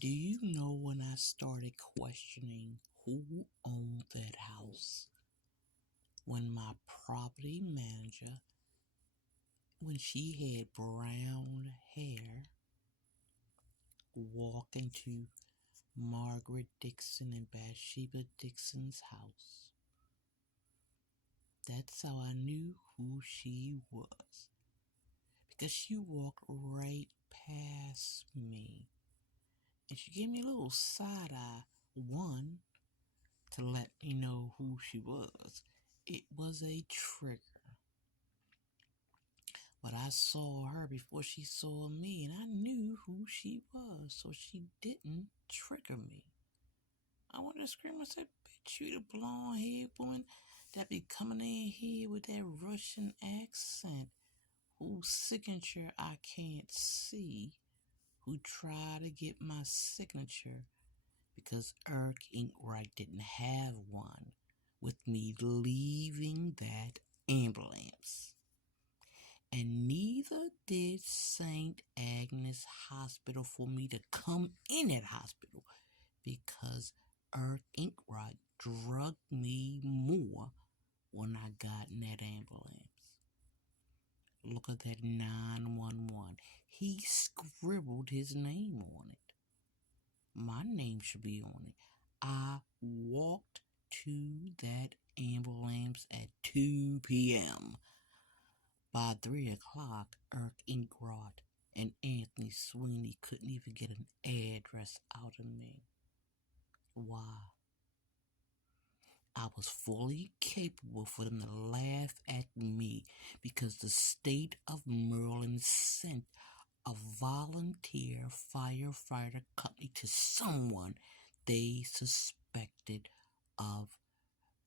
Do you know when I started questioning who owned that house? When my property manager, when she had brown hair, walked into Margaret Dixon and Bathsheba Dixon's house. That's how I knew who she was. Because she walked right past me. And she gave me a little side eye. One, to let me know who she was. It was a trigger. But I saw her before she saw me, and I knew who she was, so she didn't trigger me. I wanted to scream and say, bitch, you the blonde-haired woman that be coming in here with that Russian accent, whose signature I can't see, who tried to get my signature because Eric Inkwright didn't have one with me leaving that ambulance. And neither did St. Agnes Hospital for me to come in that hospital because Eric Inkwright drugged me more when I got in that ambulance. Look at that 911. He scribbled his name on it. My name should be on it. I walked to that ambulance at 2 p.m. By 3 o'clock, Eric Inkwright and Anthony Sweeney couldn't even get an address out of me. Why? I was fully capable for them to laugh at me because the state of Maryland sent a volunteer firefighter company to someone they suspected of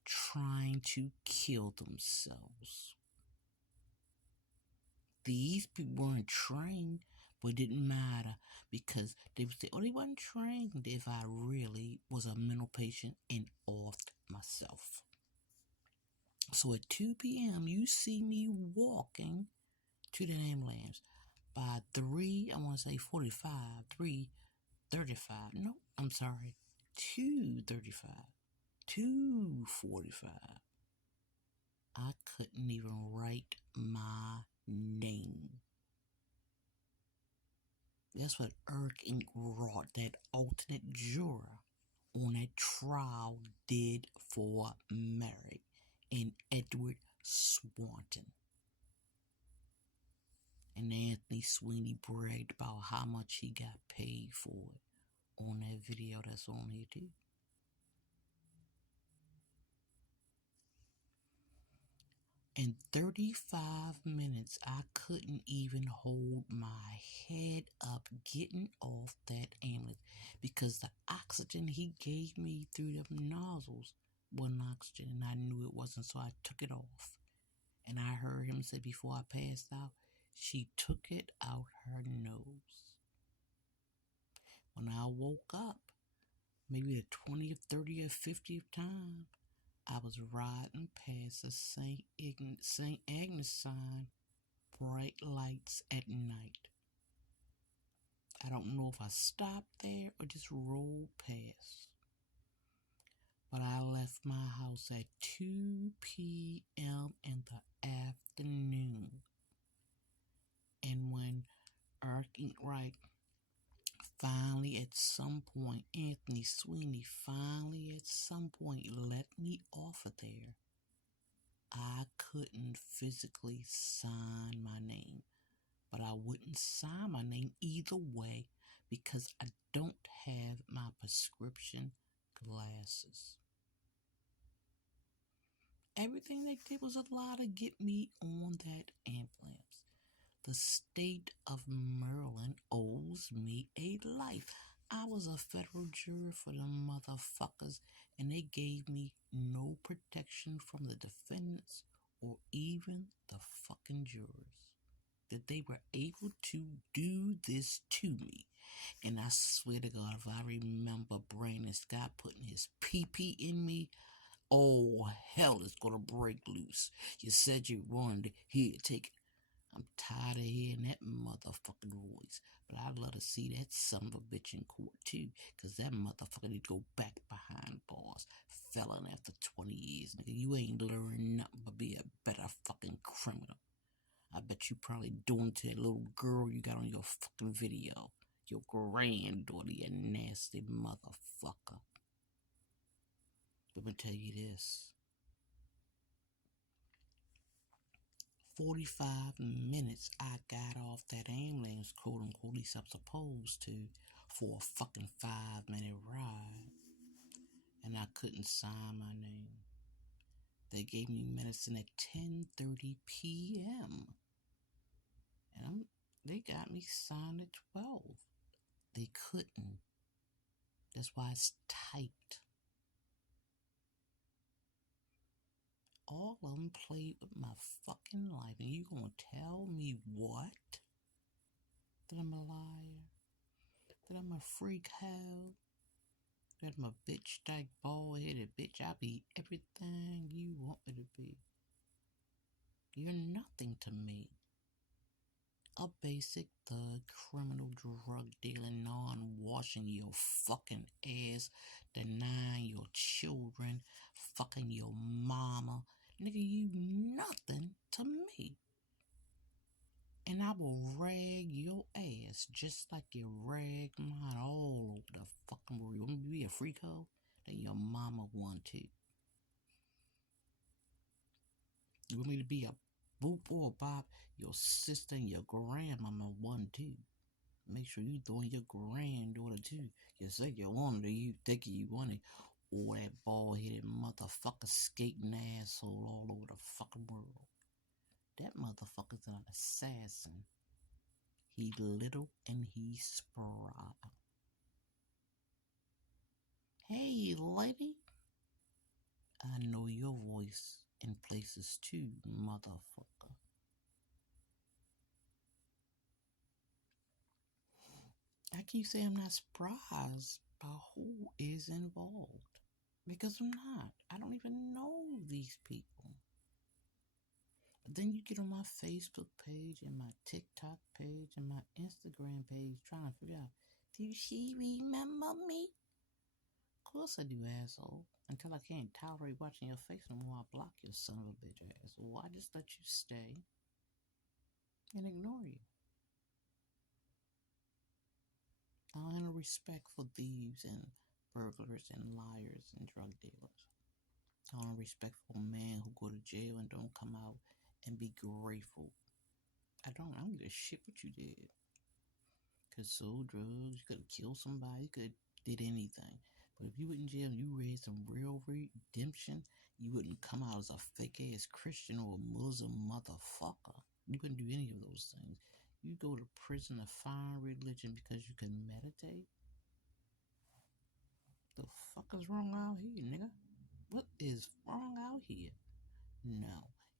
trying to kill themselves. These people weren't trained, but it didn't matter because they would say, oh, they weren't trained if I really was a mental patient and offed myself. So at 2 p.m., you see me walking to the ambulance. By 3, I want to say 45, 3:35. No, I'm sorry, 2:35, 2:45. I couldn't even write my name. That's what Eric Inkwright, that alternate juror on that trial, did for Mary and Edward Swanton. And Anthony Sweeney bragged about how much he got paid for it on that video that's on here too. In 35 minutes, I couldn't even hold my head up getting off that ambulance because the oxygen he gave me through them nozzles wasn't oxygen, and I knew it wasn't, so I took it off. And I heard him say before I passed out, she took it out her nose. When I woke up, maybe the 20th, 30th, 50th time, I was riding past the St. Agnes sign, bright lights at night. I don't know if I stopped there or just rolled past. But I left my house at 2 p.m. in the afternoon. And when Eric Inkwright finally at some point, Anthony Sweeney finally at some point let me off of there, I couldn't physically sign my name. But I wouldn't sign my name either way because I don't have my prescription glasses. Everything they did was a lie to get me on that ambulance. The state of Maryland owes me a life. I was a federal juror for them motherfuckers, and they gave me no protection from the defendants or even the fucking jurors. That they were able to do this to me. And I swear to God, if I remember Brandon Scott putting his pee-pee in me, oh, hell is gonna break loose. You said you wanted it. Here, take it. I'm tired of hearing that motherfucking voice. But I'd love to see that son of a bitch in court too. Cause that motherfucker need to go back behind bars. Felon after 20 years, nigga. You ain't learned nothing but be a better fucking criminal. I bet you probably doing to that little girl you got on your fucking video. Your granddaughter, you nasty motherfucker. But I'm gonna tell you this. 45 minutes I got off that ambulance, quote unquote, at least I'm supposed to, for a fucking 5-minute ride. And I couldn't sign my name. They gave me medicine at 10:30 p.m. And they got me signed at 12. They couldn't. That's why it's typed. All of them played with my fucking life. And you gonna tell me what? That I'm a liar? That I'm a freak hoe? That I'm a bitch, dyke, bald-headed bitch? I'll be everything you want me to be. You're nothing to me. A basic thug, criminal, drug dealing, non-washing your fucking ass, denying your children, fucking your mama. Nigga, you nothing to me. And I will rag your ass just like you rag mine all over the fucking world. You want me to be a freak hoe? Then your mama want to. You want me to be a boop or a bop? Your sister and your grandmama want to. Make sure you throwing your granddaughter too. You say you want it, or you think you want it. Or that bald-headed motherfucker skating asshole all over the fucking world. That motherfucker's an assassin. He little and he spry. Hey, lady. I know your voice in places too, motherfucker. I keep saying I'm not surprised by who is involved. Because I'm not. I don't even know these people. But then you get on my Facebook page and my TikTok page and my Instagram page trying to figure out, do she remember me? Of course I do, asshole. Until I can't tolerate watching your face no more, I block your son of a bitch ass. Well, I just let you stay and ignore you. I don't have no respect for thieves and burglars and liars and drug dealers. I don't have respect for a man who go to jail and don't come out and be grateful. I don't give a shit what you did. Could sold drugs, you could have killed somebody, you could have did anything. But if you went in jail and you read some real redemption, you wouldn't come out as a fake ass Christian or a Muslim motherfucker. You couldn't do any of those things. You go to prison to find religion because you can meditate? The fuck is wrong out here, nigga? What is wrong out here? No.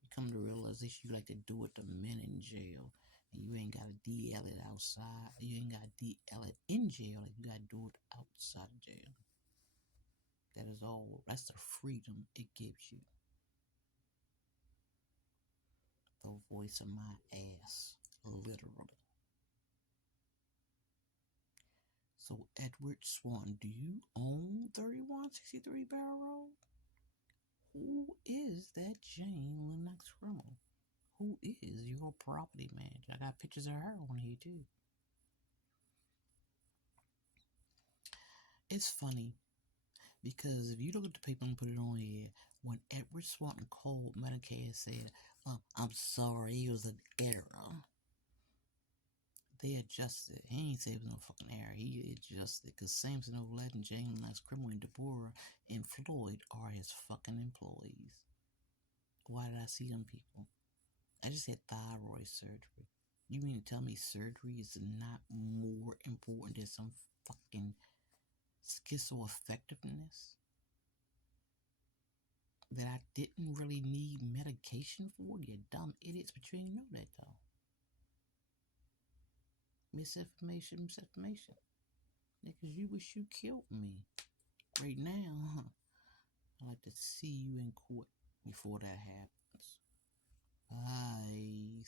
You come to realization you like to do it to men in jail. And you ain't got to DL it outside. You ain't got to DL it in jail. Like you got to do it outside of jail. That is all. That's the freedom it gives you. The voice of my ass. Literally. So, Edward Swan, do you own 3163 Barrel Road? Who is that Jane Lennox criminal? Who is your property manager? I got pictures of her on here too. It's funny because if you look at the paper and put it on here, when Edward Swanton called Medicare and said, I'm sorry, it was an error. They adjusted. He ain't say it was no fucking error. He adjusted because Samson Olet and Jane Lennox criminal and Deborah and Floyd are his fucking employees. Why did I see them people? I just had thyroid surgery. You mean to tell me surgery is not more important than some fucking schizoaffectiveness? That I didn't really need medication for? You dumb idiots, but you ain't know that though. Misinformation. Niggas, you wish you killed me. Right now, I'd like to see you in court before that happens. Bye.